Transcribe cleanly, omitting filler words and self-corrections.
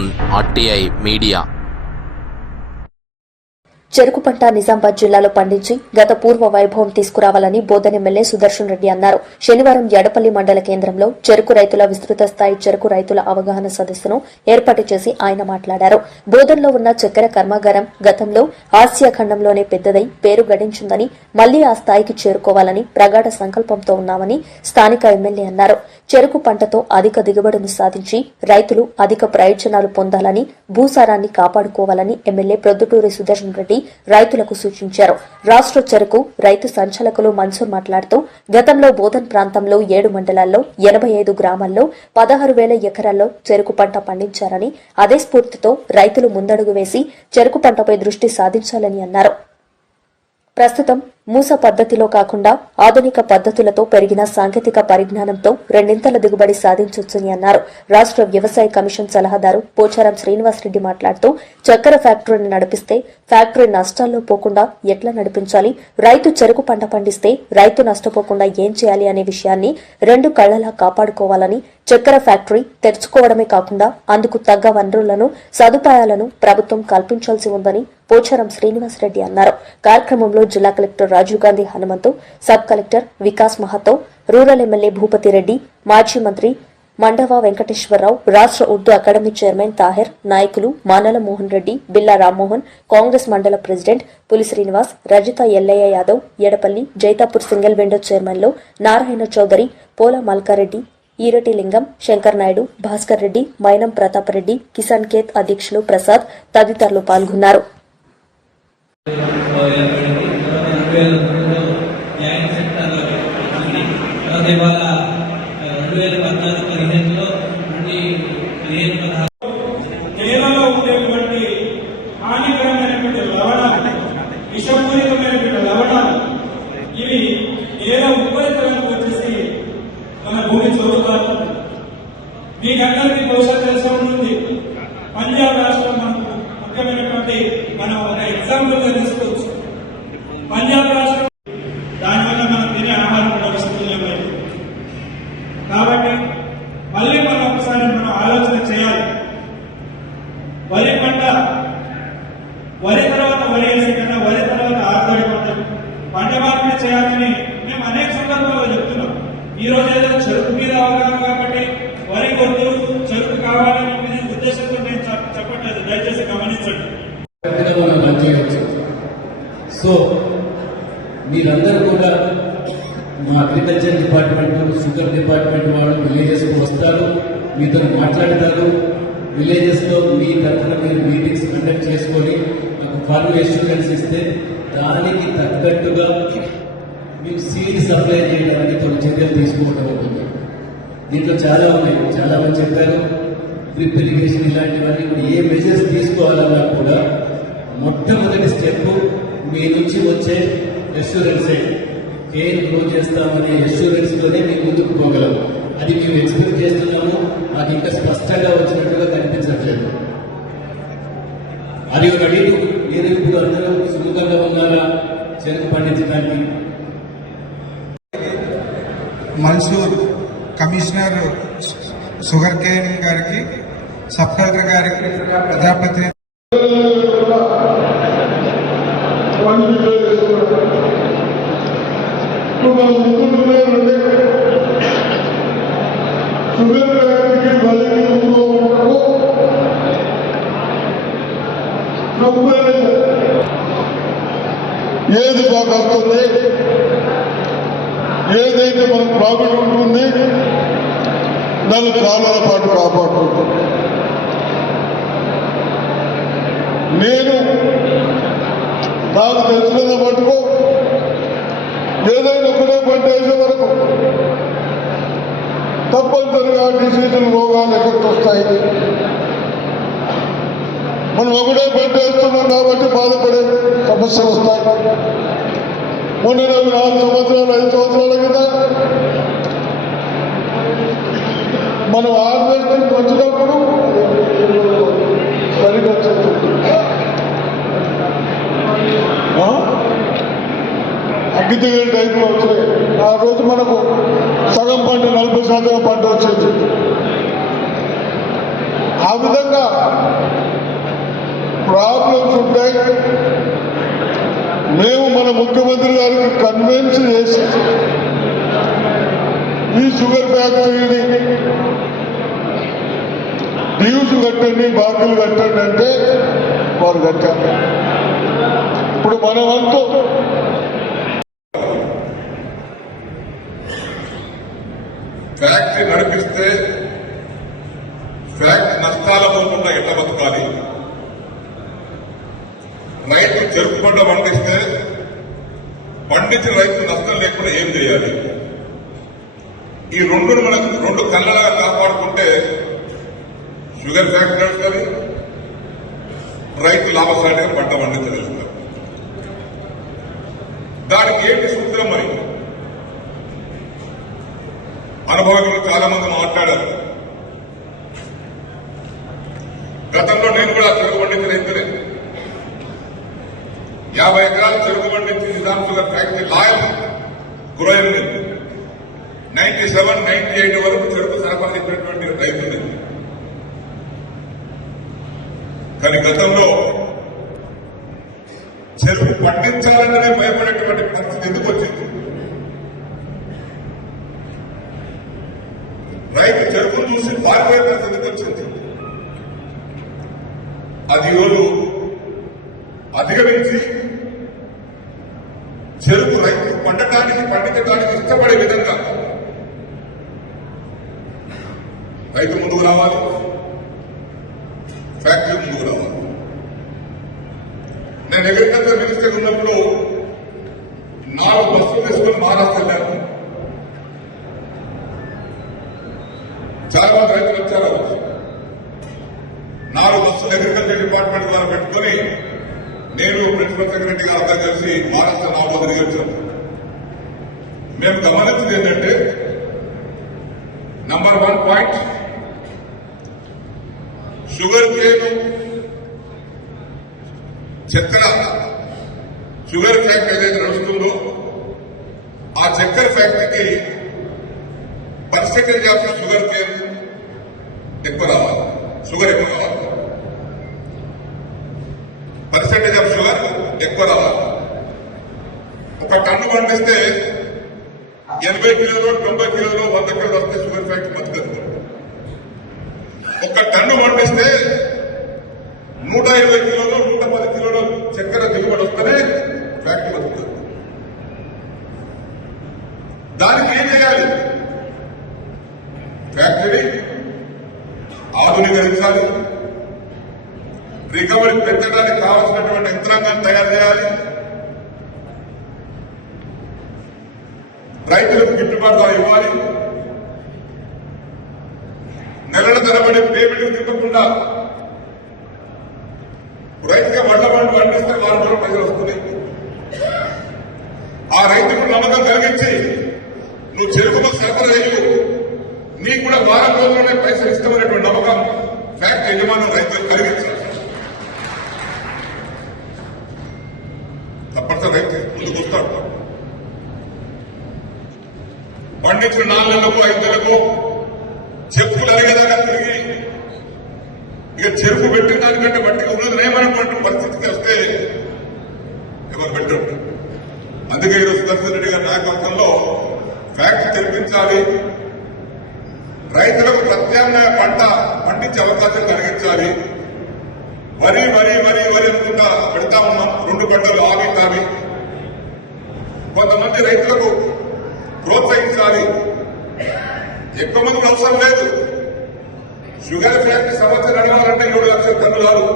Arjun, RTI media. చెరుకు పంట నిజామాబాద్ జిల్లాలో పండించి గత పూర్వ వైభవం తీసుకురావాలని బోధన్ ఎమ్మెల్యే సుదర్శన్ రెడ్డి అన్నారు. శనివారం ఎడపల్లి మండల కేంద్రంలో చెరుకు రైతుల విస్తృత స్థాయి చెరుకు రైతుల అవగాహన సదస్సును ఏర్పాటు చేసి ఆయన మాట్లాడారు. బోధన్లో ఉన్న చక్కెర కర్మాగారం గతంలో ఆసియా ఖండంలోనే పెద్దదై పేరు గడించిందని, మళ్లీ ఆ స్థాయికి చేరుకోవాలని ప్రగాఢ సంకల్పంతో ఉన్నామని స్థానిక ఎమ్మెల్యే అన్నారు. చెరుకు పంటతో అధిక దిగుబడులు సాధించి రైతులు అధిక ప్రయోజనాలు పొందాలని, భూసారాన్ని కాపాడుకోవాలని ఎమ్మెల్యే ప్రొద్దుటూరి సుదర్శన్ రెడ్డి రైతులకు సూచించారు. రాష్ట్ర చెరుకు రైతు సంచాలకులు మన్సూర్ మాట్లాడుతూ గతంలో బోధన్ ప్రాంతంలో 7 మండలాల్లో 85 గ్రామాల్లో 16,000 ఎకరాల్లో చెరుకు పంట పండించారని, అదే స్ఫూర్తితో రైతులు ముందడుగు వేసి చెరుకు పంటపై దృష్టి సాధించాలని అన్నారు. ప్రస్తుతం మూస పద్ధతిలో కాకుండా ఆధునిక పద్ధతులతో పెరిగిన సాంకేతిక పరిజ్ఞానంతో రెండింతల దిగుబడి సాధించొచ్చని అన్నారు. రాష్ట్ర వ్యవసాయ కమిషన్ సలహాదారు పోచారం శ్రీనివాసరెడ్డి మాట్లాడుతూ చక్కెర ఫ్యాక్టరీని నడిపిస్తే ఫ్యాక్టరీ నష్టాల్లో పోకుండా ఎట్లా నడిపించాలి, రైతు చెరుకు పంట పండిస్తే రైతు నష్టపోకుండా ఏం చేయాలి అనే విషయాన్ని 2 కళ్లలా కాపాడుకోవాలని, చక్కెర ఫ్యాక్టరీ తెరుచుకోవడమే కాకుండా అందుకు తగ్గ వనరులను, సదుపాయాలను ప్రభుత్వం కల్పించాల్సి ఉందని పోచారం శ్రీనివాసరెడ్డి అన్నారు. కార్యక్రమంలో జిల్లా collector Rajiv Gandhi Hanumanthu, sub collector Vikas Mahato, rural MLA Bhupathi Reddy, మాజీ మంత్రి మండవ వెంకటేశ్వరరావు, రాష్ట్ర ఉర్దూ అకాడమీ చైర్మన్ తాహిర్, నాయకులు మానల మోహన్ రెడ్డి, బిల్లా రామ్మోహన్, కాంగ్రెస్ మండల ప్రెసిడెంట్ పులి శ్రీనివాస్, రజిత ఎల్లయ్య యాదవ్, ఎడపల్లి జైతాపూర్ సింగిల్ విండో చైర్మన్లు నారాయణ చౌదరి, పోల మల్కారెడ్డి, ఈరటి లింగం, శంకర్ నాయుడు, భాస్కర్ రెడ్డి, మైనం ప్రతాప్ రెడ్డి, కిసాన్ కేత్ అధ్యక్షులు ప్రసాద్ తదితరులు పాల్గొన్నారు. నేలలో ఉండేటువంటి హానికరమైనటువంటి లవణాలు, విషపూరితమైనటువంటి లవణాలు, ఇవి నేల ఉపరితలకు వచ్చేసి మన భూమి చదువుతారు. మీకందరికీ బహుశా తెలిసే ఉంటుంది, పంజాబ్ రాష్ట్రం మనకు ముఖ్యమైనటువంటి మనం ఒక ఎగ్జాంపుల్ గా తీసుకోవచ్చు. పంజాబ్ రాష్ట్రం దానివల్ల మనం తినే ఆహారం పరిస్థితులు. కాబట్టి మళ్ళీ మనం ఒకసారి మనం ఆలోచన చేయాలి. వరి పంట, వరి తర్వాత వరి వేసే కన్నా వరి తర్వాత ఆరుతడి పంట మార్పిడి చేయాలని మేము అనేక సందర్భాల్లో చెప్తున్నాం. ఈ రోజు ఏదో చెరుకు మీద అవగాహన కాబట్టి వరి కొద్దు చెరుకు కావాలని ఉద్దేశంతో నేను చెప్పట్లేదు, దయచేసి గమనించండి. సో మీరందరూ కూడా మా అగ్రికల్చర్ డిపార్ట్మెంట్, షుగర్ డిపార్ట్మెంట్ వాళ్ళు విలేజెస్కి వస్తారు, మీతో మాట్లాడతారు. విలేజెస్లో మీ తరఫున మీరు మీటింగ్స్ కండక్ట్ చేసుకొని మాకు ఫార్మ్ ఎష్యూరెన్స్ ఇస్తే దానికి తగ్గట్టుగా మీకు సీడ్ సప్లై చేయడానికి కొన్ని చర్యలు తీసుకోవడం ఉంటుంది. దీంట్లో చాలా ఉన్నాయి, చాలా మంది చెప్పారు. డ్రిప్ ఇరిగేషన్ ఇలాంటివన్నీ కూడా ఏ మెజర్స్ తీసుకోవాలన్నా కూడా మొట్టమొదటి స్టెప్ మీ నుంచి వచ్చే ఎష్యూరెన్సే. కేర్ గ్రో చేస్తామనే ఎష్యూరెన్స్ తోనే మీ ముందుకు పోగలం. అది మేము ఎక్స్పెక్ట్ చేస్తున్నాము. అది ఇంకా స్పష్టంగా వచ్చినట్టుగా కనిపించట్లేదు. అది ఒకటి. మీరు ఇప్పుడు అందరూ సుముఖంగా ఉన్నారా చెరుకు పండించడానికి? మన్సూర్ కమిషనర్ షుగర్ కేన్ గారికి, సబ్ కలెక్టర్ గారికి, ప్రజాప్రతినిధి ఏది బాగా వస్తుంది, ఏదైతే మనకు ప్రాఫిట్ ఉంటుంది దాన్ని కాలాల పాటు కాపాడుకుంటుంది. నేను నాకు తెలిసినంత మటుకు ఏదైనా ఒకటే పంట వేసే వరకు తప్పనిసరిగా డిసీజులు, రోగాలు ఎఫెక్ట్ వస్తాయి. మనం ఒకటే పంట వేస్తున్నాం కాబట్టి బాధపడే సమస్యలు వస్తాయి. మొన్న 4 సంవత్సరాలు 5 సంవత్సరాల కింద మనం హార్వెస్టింగ్ వచ్చినప్పుడు సరిగ్గా అగ్గి తెగిన టైంలో వచ్చాయి. ఆ రోజు మనకు సగం పంట 40% పంట వచ్చేది. ఆ విధంగా ప్రాబ్లమ్స్ ఉంటాయి. మేము మన ముఖ్యమంత్రి గారికి కన్విన్స్ చేసి ఈ షుగర్ ఫ్యాక్టరీని డ్యూస్ కట్టండి, బాకీలు కట్టండి అంటే వారు కట్టారు. ఇప్పుడు మన వంతు ఫ్యాక్టరీ నడిపిస్తే ఫ్యాక్టరీ నష్టాల పోకుండా ఎట్లా బతకాలి, రైతు చెరుకు పంట పండిస్తే పండించిన రైతు నష్టం లేకుండా ఏం చేయాలి, ఈ రెండును మనం రెండు కళ్ళలాగా కాపాడుకుంటే షుగర్ ఫ్యాక్టరీ నడుస్తుంది, రైతు లాభసాటిగా పంట పండించగలుగుతారు. దానికి ఏంటి సూత్రం? మరి అనుభవజ్ఞులు చాలా మంది మాట్లాడారు. గతంలో నేను కూడా చెరుకు పండించిన రైతులే. 50 ఎకరాలు చెరుకు పండించి నిజాం షుగర్ ఫ్యాక్టరీ లాయల్ గురైల్ని 97, 98 వరకు చెరుకు సరఫరా చేసినటువంటి రైతులు. కానీ గతంలో చెరుకు పండించాలంటేనే భయపడేటువంటి పరిస్థితి ఎందుకు వచ్చింది? రైతు చెరుకును చూసి పారిపోయే పరిస్థితికి వచ్చింది. అది రోజు అధిగమించి చెరుకు రైతు పండించడానికి ఇష్టపడే విధంగా రైతు ముందుకు రావాలి, ఫ్యాక్టరీ ముందుకు రావాలి. నేను అగ్రికల్చర్ మినిస్టర్ ఉన్నప్పుడు 4 బస్సులు తీసుకుని మహారాష్ట్ర వెళ్ళాను. చాలా మంది రైతులు వచ్చారు. 4 బస్సులు అగ్రికల్చర్ డిపార్ట్మెంట్ ద్వారా పెట్టుకుని నేను ప్రిన్సిపల్ సెక్రటరీ గారు అందరూ కలిసి మహారాష్ట్ర 4 తిరిగి వచ్చాము. మేము గమనించింది ఏంటంటే నంబర్ 1 పాయింట్, షుగర్ కేన్ చక్కెర షుగర్ ఫ్యాక్టరీ ఏదైతే నడుస్తుందో ఆ చక్కెర ఫ్యాక్టరీకి పర్సెంటేజ్ ఆఫ్ షుగర్ కేన్ ఎక్కువ రావాలి, షుగర్ ఎక్కువ రావాలి, పర్సెంటేజ్ ఆఫ్ షుగర్ ఎక్కువ రావాలి. 1 టన్ను పండిస్తే 80 కిలోలు, 90 కిలోలు, 100 కిలోలు వస్తే షుగర్ ఫ్యాక్టరీ బతుకదు. 1 టన్ను పండిస్తే 120 కిలోలు, 110 కిలోలు చక్కెర దిగుబడి వస్తేనే ఫ్యాక్టరీ బతుకుతుంది. దానికి ఏం చేయాలి? ఫ్యాక్టరీ ఆధునీకరించాలి, రికవరీ పెంచడానికి కావాల్సినటువంటి యంత్రాంగాన్ని తయారు చేయాలి, రైతులకు గిట్టుబాటు ధర ఇవ్వాలి, నెలల తరబడి పేమెంట్ తిప్పకుండా రైతుగా వడ్ల పండు పండిస్తే వారంలో ప్రజలు వస్తున్నాయి. ఆ రైతుకు నమ్మకం కలిగించి నువ్వు చెరుకులో సరఫరా చేయు, నీకు కూడా వారం రోజుల్లోనే పైసలు ఇస్తామనేటువంటి నమ్మకం ఫ్యాక్టరీ యజమానులు రైతులకు కలిగించాలి. తప్పనిసరి రైతు ముందుకు వస్తాడు. పండించిన 4 నెలలకు 5 నెలలకు చెప్పులు అడిగేదాకా తిరిగి ఇక చెరుకు పెట్టిన దానికంటే బట్టిగా ఉన్నది ఏమన్నటువంటి పరిస్థితికి వస్తే ఎవరు పెట్టరు. అందుకే ఈరోజు సుదర్శన్ రెడ్డి గారి నాయకత్వంలో ఫ్యాక్టరీ తెరిపించాలి, రైతులకు ప్రత్యామ్నాయ పంట పండించే అవకాశం కలిగించాలి. వరి అనుకుంటా పెడతా ఉన్నాం, 2 పంటలు ఆగి కొంతమంది రైతులకు ప్రోత్సహించాలి. ఎక్కువ మందికి అవసరం లేదు. షుగర్ ఫ్యాక్టరీ సంవత్సరం నడవాలంటే 7 లక్షల టన్నులు